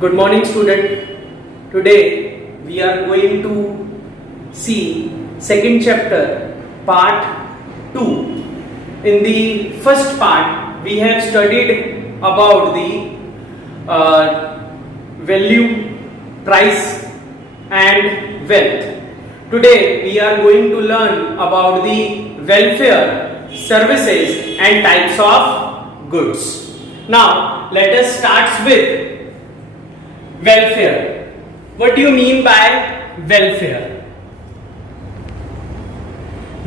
Good morning, student. Today we are going to see second chapter, part 2. In the first part, we have studied about the value, price and wealth. Today we are going to learn about the welfare, services and types of goods. Now let us start with welfare. What do you mean by welfare?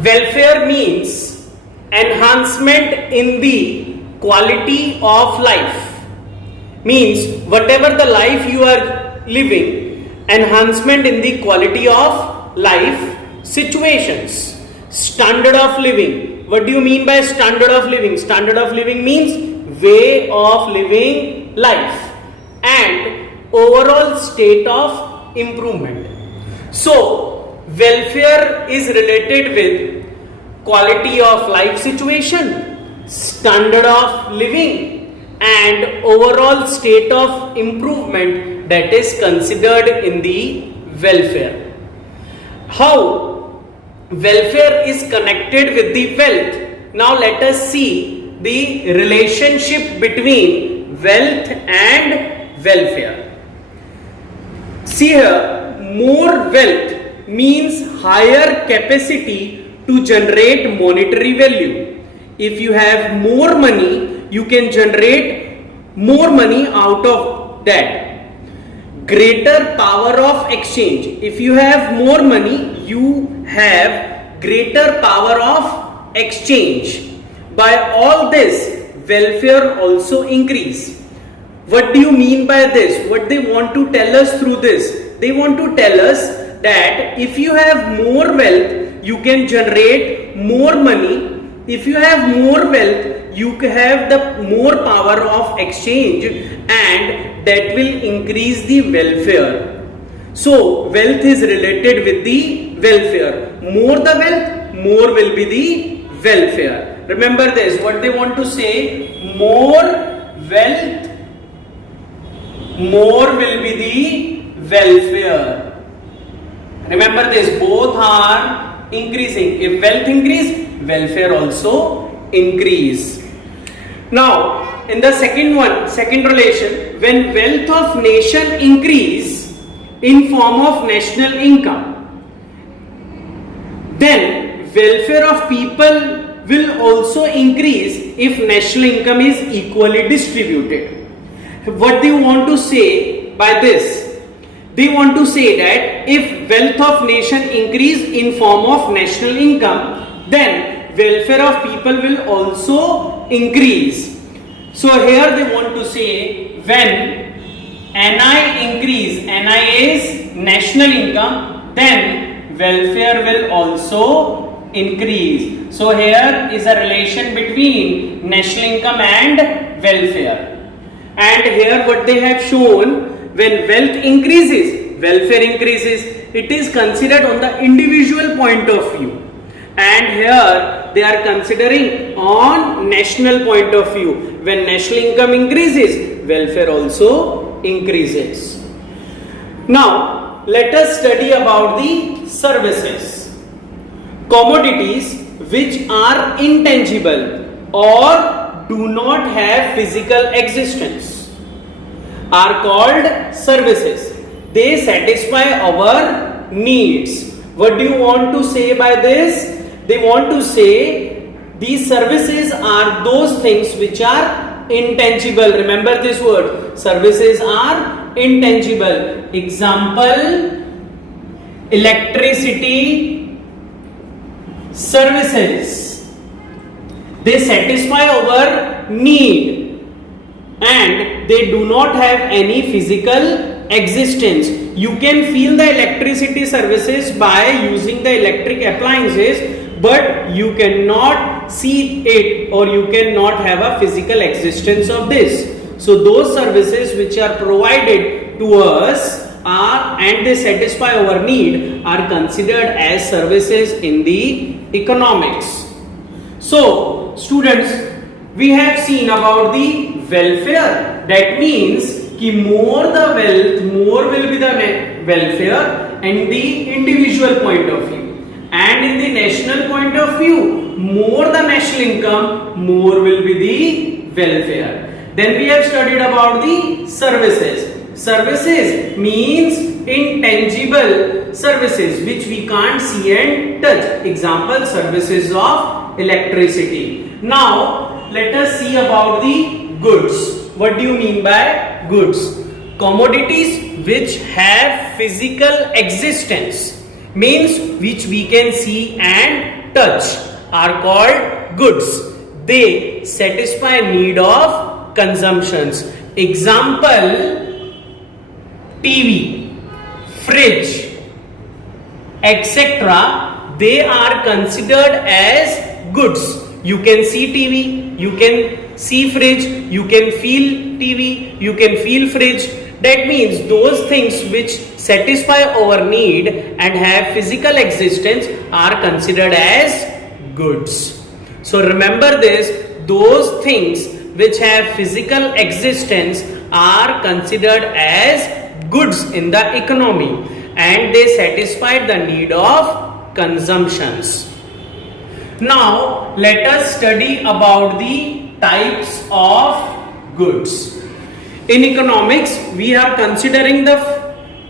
Welfare means enhancement in the quality of life. Means whatever the life you are living, enhancement in the quality of life situations. Standard of living. What do you mean by standard of living? Standard of living means way of living life and overall state of improvement. So, welfare is related with quality of life situation, standard of living and overall state of improvement that is considered in the welfare. How welfare is connected with the wealth? Now let us see the relationship between wealth and welfare. See here, more wealth means higher capacity to generate monetary value. If you have more money, you can generate more money out of that. Greater power of exchange. If you have more money, you have greater power of exchange. By all this, welfare also increase. What do you mean by this? What they want to tell us through this? They want to tell us that if you have more wealth, you can generate more money. If you have more wealth, you have the more power of exchange and that will increase the welfare. So, wealth is related with the welfare. More the wealth, more will be the welfare. Remember this, what they want to say, more wealth, more will be the welfare. Remember this, both are increasing. If wealth increase, welfare also increase. Now, in the second relation, when wealth of nation increase in form of national income, then welfare of people will also increase if national income is equally distributed. What they want to say by this? They want to say that if wealth of nation increase in form of national income, then welfare of people will also increase. So here they want to say when NI increase, NI is national income, then welfare will also increase. So here is a relation between national income and welfare. And here what they have shown, when wealth increases, welfare increases. It is considered on the individual point of view. And here they are considering on national point of view. When national income increases, welfare also increases. Now, let us study about the services. Commodities which are intangible or do not have physical existence are called services. They satisfy our needs. What do you want to say by this? They want to say these services are those things which are intangible. Remember this word. Services are intangible. Example, electricity services. They satisfy our need and they do not have any physical existence. You can feel the electricity services by using the electric appliances, but you cannot see it or you cannot have a physical existence of this. So those services which are provided to us and they satisfy our need are considered as services in the economics. So students, we have seen about the welfare. That means कि more the wealth, more will be the welfare and the individual point of view. And in the national point of view, more the national income, more will be the welfare. Then we have studied about the services. Services means intangible services which we can't see and touch. Example, services of electricity. Now let us see about the goods. What do you mean by goods? Commodities which have physical existence, means which we can see and touch, are called goods. They satisfy need of consumptions. Example, TV, fridge, etc. They are considered as goods. You can see TV, you can see fridge, you can feel TV, you can feel fridge. That means those things which satisfy our need and have physical existence are considered as goods. So remember this, those things which have physical existence are considered as goods in the economy and they satisfy the need of consumptions. Now let us study about the types of goods. In economics, we are considering the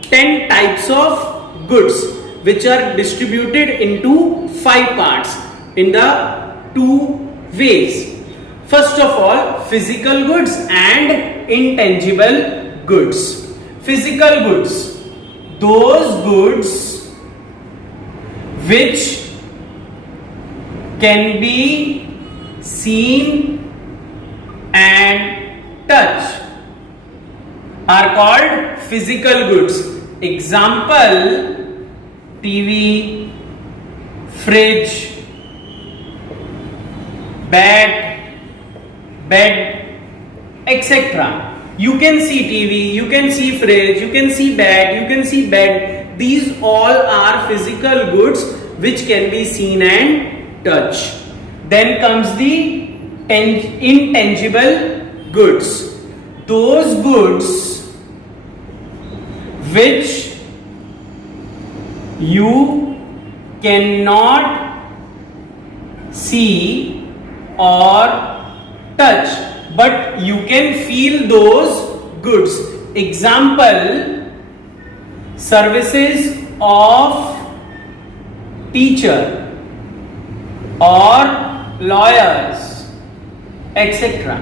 10 types of goods which are distributed into 5 parts in the 2 ways. First of all, physical goods and intangible goods. Physical goods, those goods which can be seen and touched are called physical goods. Example, TV, fridge, bed, etc. You can see TV, you can see fridge, you can see bed, you can see bed. These all are physical goods which can be seen and touched. Then comes the intangible goods. Those goods which you cannot see or touch, but you can feel those goods. Example, services of teacher or lawyers, etc.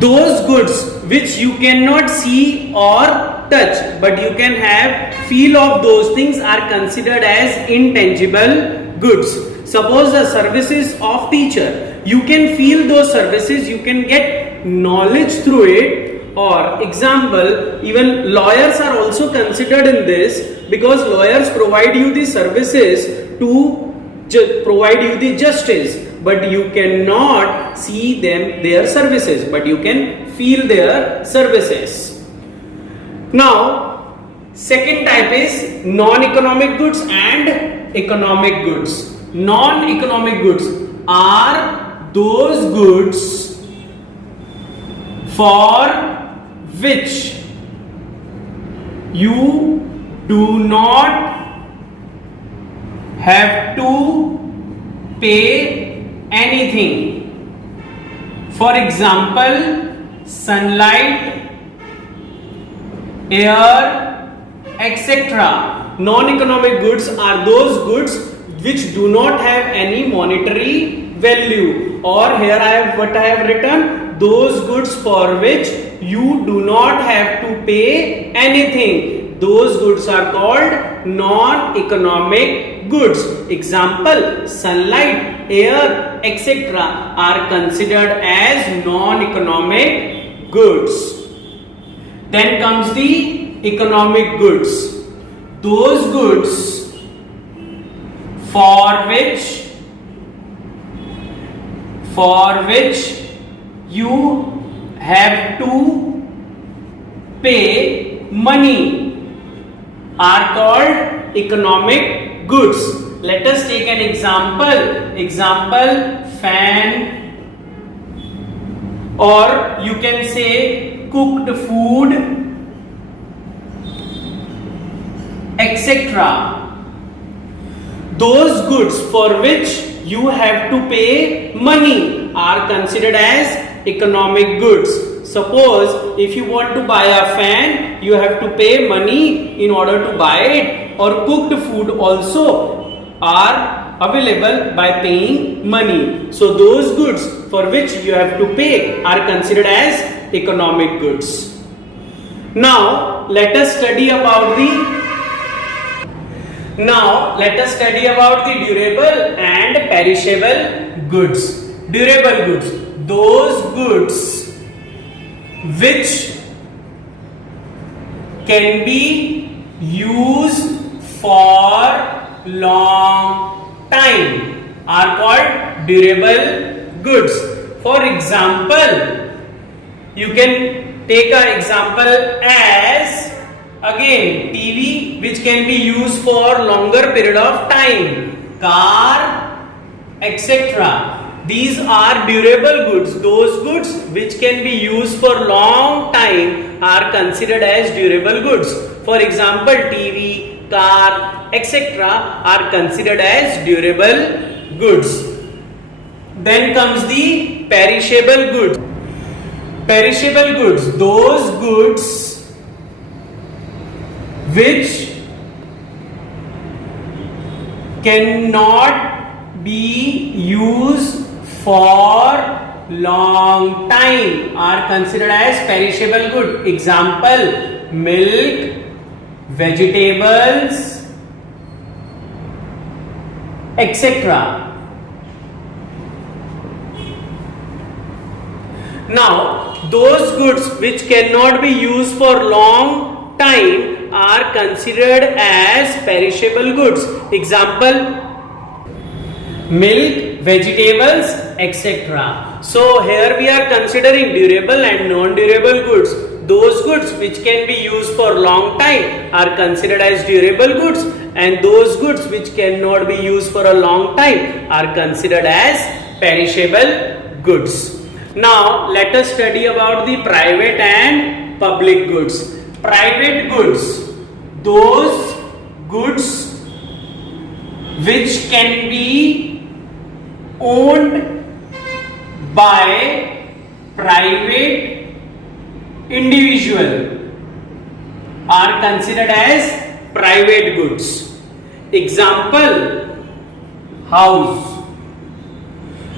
Those goods which you cannot see or touch, but you can have feel of those things are considered as intangible goods. Suppose the services of teacher, you can feel those services, you can get knowledge through it. Or example, even lawyers are also considered in this because lawyers provide you the services to provide you the justice, but you cannot see their services, but you can feel their services. Now, second type is non-economic goods and economic goods. Non-economic goods are those goods for which you do not have to pay anything. For example, sunlight, air, etc. Non-economic goods are those goods which do not have any monetary value. Or here what I have written, those goods for which you do not have to pay anything. Those goods are called non-economic goods. Example, sunlight, air, etc. are considered as non-economic goods. Then comes the economic goods. Those goods for which you have to pay money are called economic goods. Let us take an example. Example, fan, or you can say cooked food, etc. Those goods for which you have to pay money are considered as economic goods. Suppose if you want to buy a fan, you have to pay money in order to buy it, or cooked food also are available by paying money. So those goods for which you have to pay are considered as economic goods. Now let us study about the durable and perishable goods. Durable goods, those goods which can be used for long time are called durable goods. For example, you can take an example as again TV, which can be used for longer period of time, car, etc. These are durable goods. Those goods which can be used for long time are considered as durable goods. For example, TV, car, etc. are considered as durable goods. Then comes the perishable goods. Perishable goods, those goods which cannot be used for long time are considered as perishable good. Example, milk, vegetables, etc. Now those goods which cannot be used for long time are considered as perishable goods. Example, milk, vegetables, etc. So here we are considering durable and non-durable goods. Those goods which can be used for long time are considered as durable goods, and those goods which cannot be used for a long time are considered as perishable goods. Now let us study about the private and public goods. Private goods, those goods which can be owned by private individual are considered as private goods. Example, house.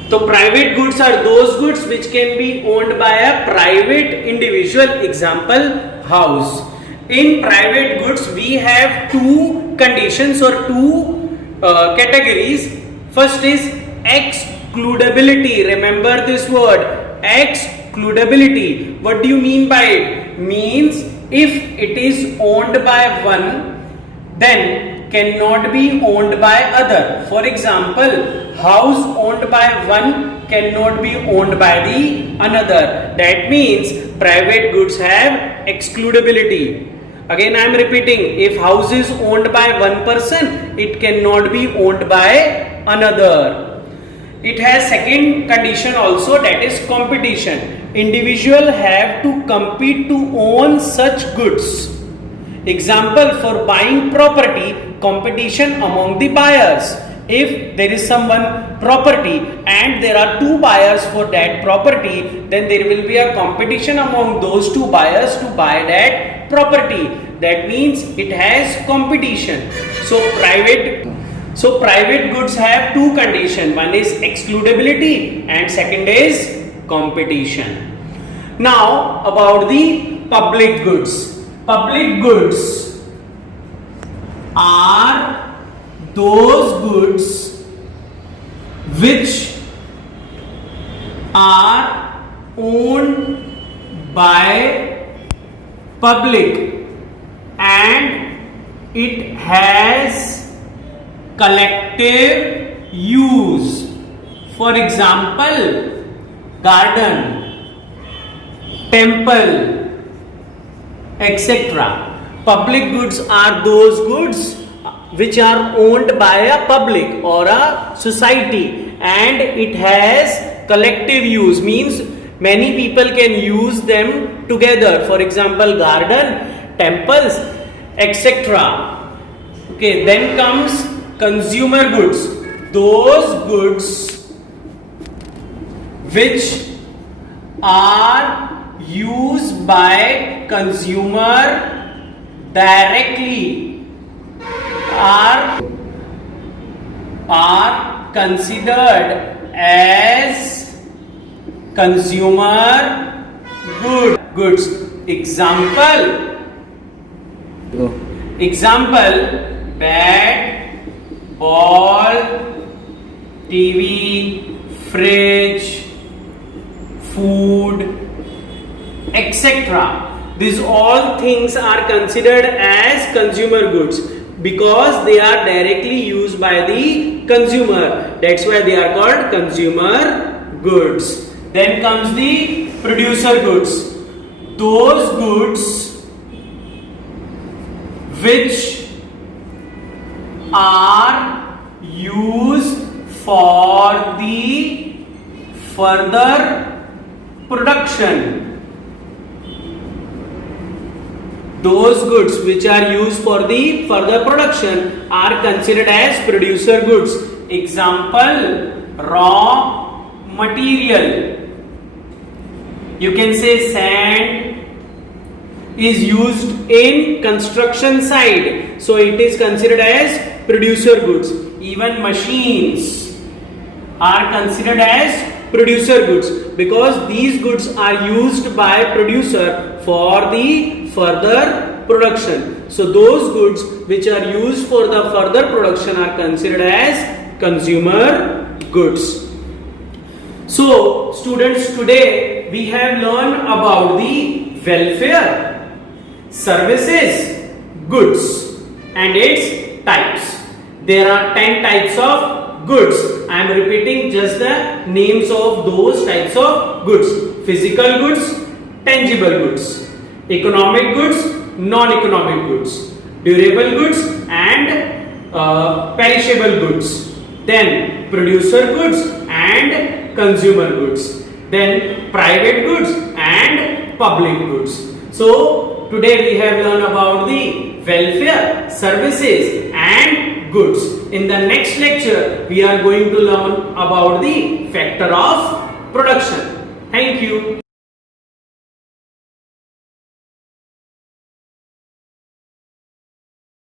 So private goods are those goods which can be owned by a private individual. Example, house. In private goods we have two conditions or two categories. First is excludability. Remember this word, excludability. What do you mean by it? Means if it is owned by one, then cannot be owned by other. For example, house owned by one cannot be owned by the another. That means private goods have excludability. Again I am repeating, if house is owned by one person, it cannot be owned by another. It has second condition also, that is competition. Individual have to compete to own such goods. Example, for buying property, competition among the buyers. If there is someone property and there are two buyers for that property, then there will be a competition among those two buyers to buy that property. That means it has competition. So private goods have two conditions. One is excludability and second is competition. Now about the public goods. Public goods are those goods which are owned by public and it has collective use. For example, garden, temple, etc. Public goods are those goods which are owned by a public or a society and it has collective use, Many people can use them together. For example, garden, temples, etc. Okay, then comes consumer goods. Those goods which are used by consumer directly are considered as consumer goods. Example, bat, ball, TV, fridge, food, etc. These all things are considered as consumer goods because they are directly used by the consumer. That's why they are called consumer goods. Then comes the producer goods. Those goods which are used for the further production. Those goods which are used for the further production are considered as producer goods. Example, raw material. You can say sand is used in construction site, so it is considered as producer goods. Even machines are considered as producer goods because these goods are used by producer for the further production. So those goods which are used for the further production are considered as consumer goods. So students, today we have learned about the welfare, services, goods and its types. There are 10 types of goods. I am repeating just the names of those types of goods. Physical goods, tangible goods, economic goods, non-economic goods, durable goods and perishable goods. Then producer goods and consumer goods. Then private goods and public goods. So today we have learned about the welfare, services and goods. In the next lecture we are going to learn about the factor of production. Thank you.